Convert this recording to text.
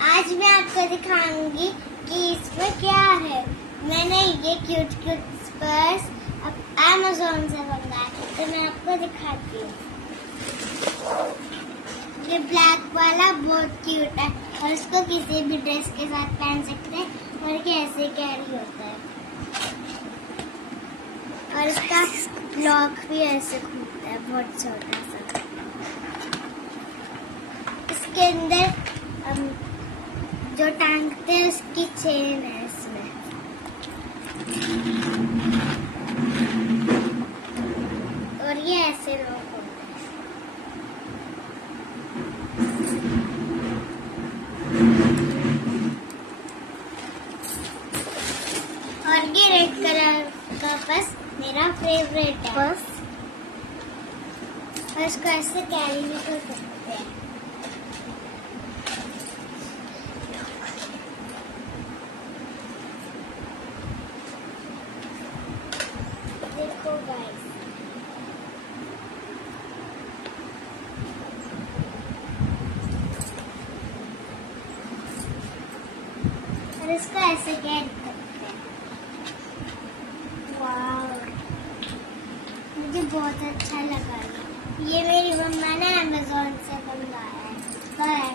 आज मैं आपको दिखाऊंगी कि इसमें क्या है। मैंने ये क्यूट पर्स अमेज़न से मंगाया, तो मैं आपको दिखाती हूँ। ये ब्लैक वाला बहुत क्यूट है और इसको किसी भी ड्रेस के साथ पहन सकते हैं और ये ऐसे कैरी होता है और इसका लॉक भी ऐसे खुलता है, बहुत छोटा सा। इसके अंदर जो टांगते हैं उसकी चेन है इसमें। और ये ऐसे लोग होते हैं। और ये रेड कलर का पर्स मेरा फेवरेट है। पर्स और इसको ऐसे कैरी भी कर सकते हैं। देखो गाइस, और इसको ऐसे कैरी करते हैं। वाव, मुझे बहुत अच्छा लगा। ये मेरी मम्मा ने अमेज़न से मंगाया है।